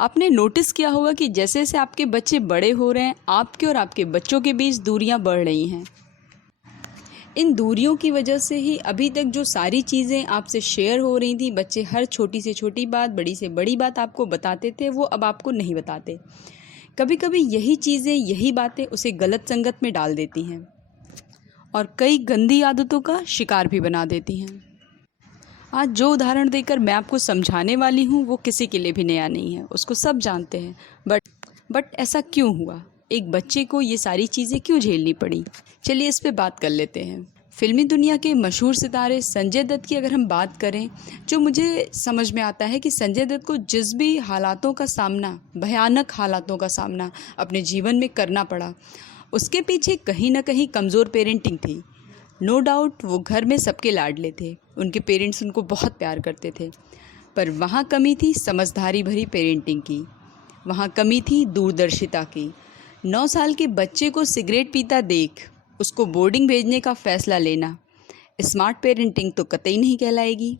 आपने नोटिस किया होगा कि जैसे जैसे आपके बच्चे बड़े हो रहे हैं, आपके और आपके बच्चों के बीच दूरियां बढ़ रही हैं। इन दूरियों की वजह से ही अभी तक जो सारी चीज़ें आपसे शेयर हो रही थी, बच्चे हर छोटी से छोटी बात, बड़ी से बड़ी बात आपको बताते थे, वो अब आपको नहीं बताते। कभी कभी यही चीज़ें, यही बातें उसे गलत संगत में डाल देती हैं और कई गंदी आदतों का शिकार भी बना देती हैं। आज जो उदाहरण देकर मैं आपको समझाने वाली हूँ वो किसी के लिए भी नया नहीं है, उसको सब जानते हैं। बट ऐसा क्यों हुआ? एक बच्चे को ये सारी चीज़ें क्यों झेलनी पड़ी? चलिए इस पे बात कर लेते हैं। फिल्मी दुनिया के मशहूर सितारे संजय दत्त की अगर हम बात करें, जो मुझे समझ में आता है कि संजय दत्त को जिस भी हालातों का सामना, भयानक हालातों का सामना अपने जीवन में करना पड़ा, उसके पीछे कहीं ना कहीं कमज़ोर पेरेंटिंग थी। नो डाउट वो घर में सबके लाडले थे, उनके पेरेंट्स उनको बहुत प्यार करते थे, पर वहाँ कमी थी समझदारी भरी पेरेंटिंग की, वहाँ कमी थी दूरदर्शिता की। 9 साल के बच्चे को सिगरेट पीता देख उसको बोर्डिंग भेजने का फ़ैसला लेना स्मार्ट पेरेंटिंग तो कतई नहीं कहलाएगी।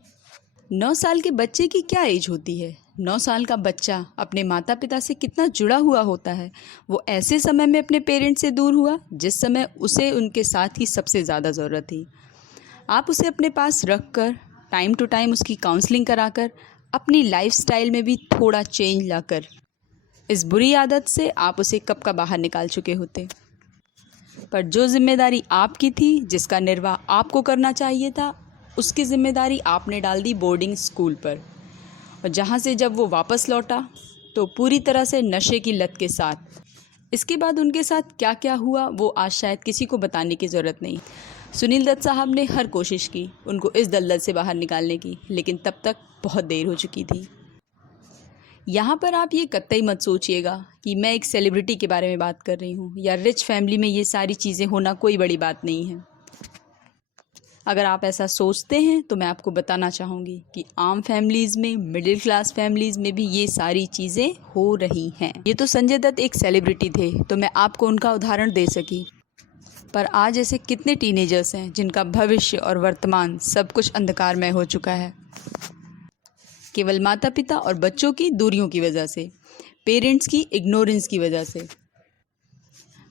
9 साल के बच्चे की क्या एज होती है? 9 साल का बच्चा अपने माता पिता से कितना जुड़ा हुआ होता है। वो ऐसे समय में अपने पेरेंट्स से दूर हुआ जिस समय उसे उनके साथ की सबसे ज़्यादा ज़रूरत थी। आप उसे अपने पास रख कर, टाइम टू टाइम उसकी काउंसलिंग कराकर, अपनी लाइफस्टाइल में भी थोड़ा चेंज लाकर, इस बुरी आदत से आप उसे कब का बाहर निकाल चुके होते। पर जो जिम्मेदारी आपकी थी, जिसका निर्वाह आपको करना चाहिए था, उसकी जिम्मेदारी आपने डाल दी बोर्डिंग स्कूल पर। और जहाँ से जब वो वापस लौटा तो पूरी तरह से नशे की लत के साथ। इसके बाद उनके साथ क्या क्या हुआ वो आज शायद किसी को बताने की ज़रूरत नहीं। सुनील दत्त साहब ने हर कोशिश की उनको इस दलदल से बाहर निकालने की, लेकिन तब तक बहुत देर हो चुकी थी। यहाँ पर आप ये कतई मत सोचिएगा कि मैं एक सेलिब्रिटी के बारे में बात कर रही हूँ या रिच फैमिली में ये सारी चीज़ें होना कोई बड़ी बात नहीं है। अगर आप ऐसा सोचते हैं तो मैं आपको बताना चाहूँगी कि आम फैमिलीज़ में, मिडिल क्लास फैमिलीज़ में भी ये सारी चीज़ें हो रही हैं। ये तो संजय दत्त एक सेलिब्रिटी थे तो मैं आपको उनका उदाहरण दे सकी, पर आज ऐसे कितने टीनेजर्स हैं जिनका भविष्य और वर्तमान सब कुछ अंधकारमय हो चुका है, केवल माता पिता और बच्चों की दूरियों की वजह से, पेरेंट्स की इग्नोरेंस की वजह से।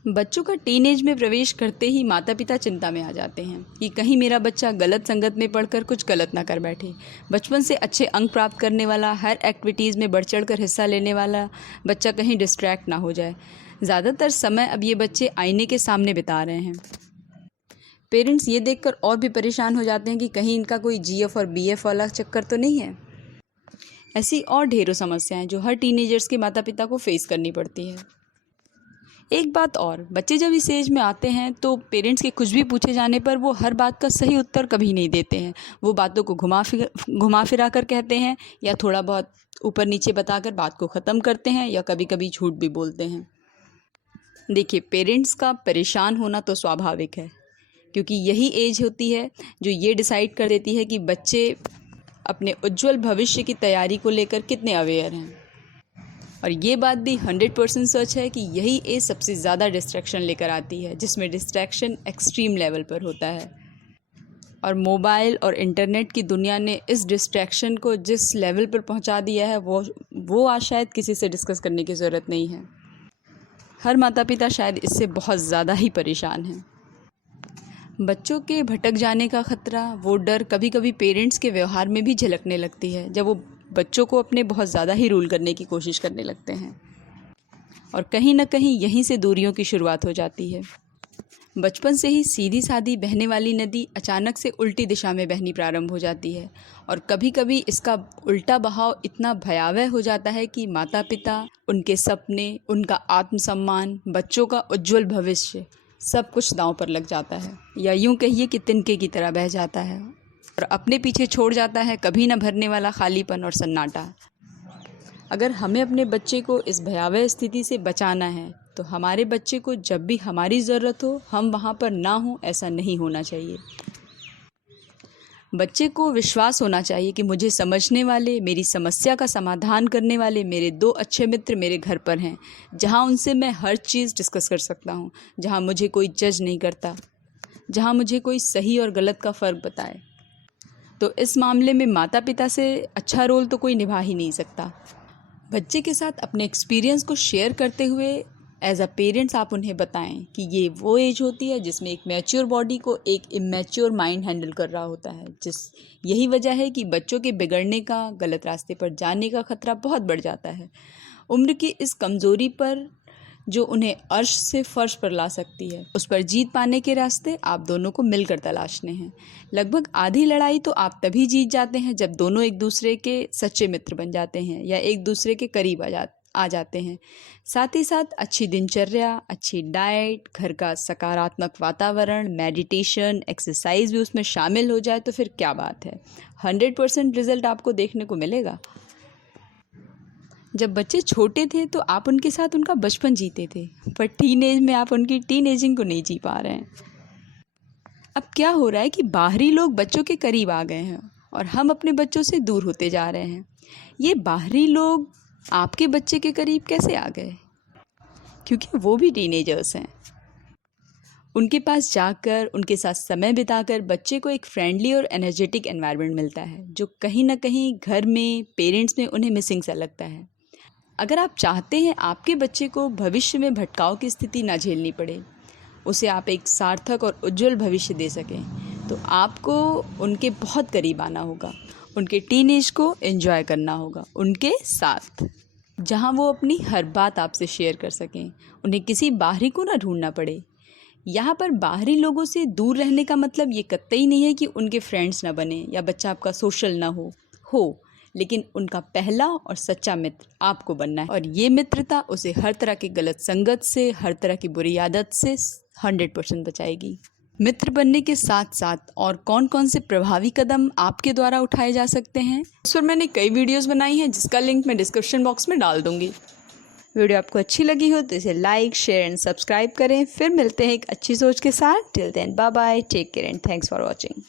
बच्चों का टीनेज में प्रवेश करते ही माता पिता चिंता में आ जाते हैं कि कहीं मेरा बच्चा गलत संगत में पढ़कर कुछ गलत ना कर बैठे। बचपन से अच्छे अंक प्राप्त करने वाला, हर एक्टिविटीज़ में बढ़ चढ़ कर हिस्सा लेने वाला बच्चा कहीं डिस्ट्रैक्ट ना हो जाए। ज़्यादातर समय अब ये बच्चे आईने के सामने बिता रहे हैं। पेरेंट्स ये देखकर और भी परेशान हो जाते हैं कि कहीं इनका कोई जीएफ और बीएफ वाला चक्कर तो नहीं है। ऐसी और ढेरों समस्याएं जो हर टीनेजर्स के माता पिता को फेस करनी पड़ती है। एक बात और, बच्चे जब इस एज में आते हैं तो पेरेंट्स के कुछ भी पूछे जाने पर वो हर बात का सही उत्तर कभी नहीं देते हैं। वो बातों को घुमा फिरा कर कहते हैं या थोड़ा बहुत ऊपर नीचे बताकर बात को ख़त्म करते हैं या कभी कभी झूठ भी बोलते हैं। देखिए, पेरेंट्स का परेशान होना तो स्वाभाविक है, क्योंकि यही एज होती है जो ये डिसाइड कर देती है कि बच्चे अपने उज्जवल भविष्य की तैयारी को लेकर कितने अवेयर हैं। और ये बात भी 100% सच है कि यही एज सबसे ज़्यादा डिस्ट्रैक्शन लेकर आती है, जिसमें डिस्ट्रैक्शन एक्सट्रीम लेवल पर होता है। और मोबाइल और इंटरनेट की दुनिया ने इस डिस्ट्रैक्शन को जिस लेवल पर पहुंचा दिया है वो आज शायद किसी से डिस्कस करने की ज़रूरत नहीं है। हर माता पिता शायद इससे बहुत ज़्यादा ही परेशान हैं। बच्चों के भटक जाने का ख़तरा, वो डर कभी कभी पेरेंट्स के व्यवहार में भी झलकने लगती है, जब वो बच्चों को अपने बहुत ज़्यादा ही रूल करने की कोशिश करने लगते हैं। और कहीं ना कहीं यहीं से दूरियों की शुरुआत हो जाती है। बचपन से ही सीधी सादी बहने वाली नदी अचानक से उल्टी दिशा में बहनी प्रारंभ हो जाती है, और कभी कभी इसका उल्टा बहाव इतना भयावह हो जाता है कि माता पिता, उनके सपने, उनका आत्मसम्मान, बच्चों का उज्जवल भविष्य सब कुछ दांव पर लग जाता है, या यूँ कहिए कि तिनके की तरह बह जाता है और अपने पीछे छोड़ जाता है कभी न भरने वाला खालीपन और सन्नाटा। अगर हमें अपने बच्चे को इस भयावह स्थिति से बचाना है तो हमारे बच्चे को जब भी हमारी ज़रूरत हो हम वहाँ पर ना हो, ऐसा नहीं होना चाहिए। बच्चे को विश्वास होना चाहिए कि मुझे समझने वाले, मेरी समस्या का समाधान करने वाले मेरे 2 अच्छे मित्र मेरे घर पर हैं, जहाँ उनसे मैं हर चीज़ डिस्कस कर सकता हूँ, जहाँ मुझे कोई जज नहीं करता, जहाँ मुझे कोई सही और गलत का फ़र्क बताए। तो इस मामले में माता पिता से अच्छा रोल तो कोई निभा ही नहीं सकता। बच्चे के साथ अपने एक्सपीरियंस को शेयर करते हुए एज अ पेरेंट्स आप उन्हें बताएं कि ये वो एज होती है जिसमें एक मैच्योर बॉडी को एक इमेच्योर माइंड हैंडल कर रहा होता है। यही वजह है कि बच्चों के बिगड़ने का, गलत रास्ते पर जाने का खतरा बहुत बढ़ जाता है। उम्र की इस कमज़ोरी पर जो उन्हें अर्श से फर्श पर ला सकती है, उस पर जीत पाने के रास्ते आप दोनों को मिलकर तलाशने हैं। लगभग आधी लड़ाई तो आप तभी जीत जाते हैं जब दोनों एक दूसरे के सच्चे मित्र बन जाते हैं या एक दूसरे के करीब आ जाते हैं। साथ ही साथ अच्छी दिनचर्या, अच्छी डाइट, घर का सकारात्मक वातावरण, मेडिटेशन, एक्सरसाइज भी उसमें शामिल हो जाए तो फिर क्या बात है, 100% रिजल्ट आपको देखने को मिलेगा। जब बच्चे छोटे थे तो आप उनके साथ उनका बचपन जीते थे, पर टीनेज में आप उनकी टीनेजिंग को नहीं जी पा रहे हैं। अब क्या हो रहा है कि बाहरी लोग बच्चों के करीब आ गए हैं और हम अपने बच्चों से दूर होते जा रहे हैं। ये बाहरी लोग आपके बच्चे के करीब कैसे आ गए? क्योंकि वो भी टीनेजर्स हैं। उनके पास जाकर, उनके साथ समय बिताकर बच्चे को एक फ्रेंडली और एनर्जेटिक एनवायरनमेंट मिलता है, जो कहीं ना कहीं घर में, पेरेंट्स में उन्हें मिसिंग सा लगता है। अगर आप चाहते हैं आपके बच्चे को भविष्य में भटकाव की स्थिति ना झेलनी पड़े, उसे आप एक सार्थक और उज्जवल भविष्य दे सकें, तो आपको उनके बहुत करीब आना होगा, उनके टीनेज को एंजॉय करना होगा उनके साथ, जहां वो अपनी हर बात आपसे शेयर कर सकें, उन्हें किसी बाहरी को ना ढूंढना पड़े। यहाँ पर बाहरी लोगों से दूर रहने का मतलब ये कतई नहीं है कि उनके फ्रेंड्स ना बने या बच्चा आपका सोशल ना हो, लेकिन उनका पहला और सच्चा मित्र आपको बनना है। और ये मित्रता उसे हर तरह की गलत संगत से, हर तरह की बुरी आदत से 100% बचाएगी। मित्र बनने के साथ साथ और कौन कौन से प्रभावी कदम आपके द्वारा उठाए जा सकते हैं, उस पर मैंने कई वीडियोस बनाई हैं, जिसका लिंक मैं डिस्क्रिप्शन बॉक्स में डाल दूंगी। वीडियो आपको अच्छी लगी हो तो इसे लाइक, शेयर एंड सब्सक्राइब करें। फिर मिलते हैं एक अच्छी सोच के साथ। Till then, bye bye, take care and thanks for watching.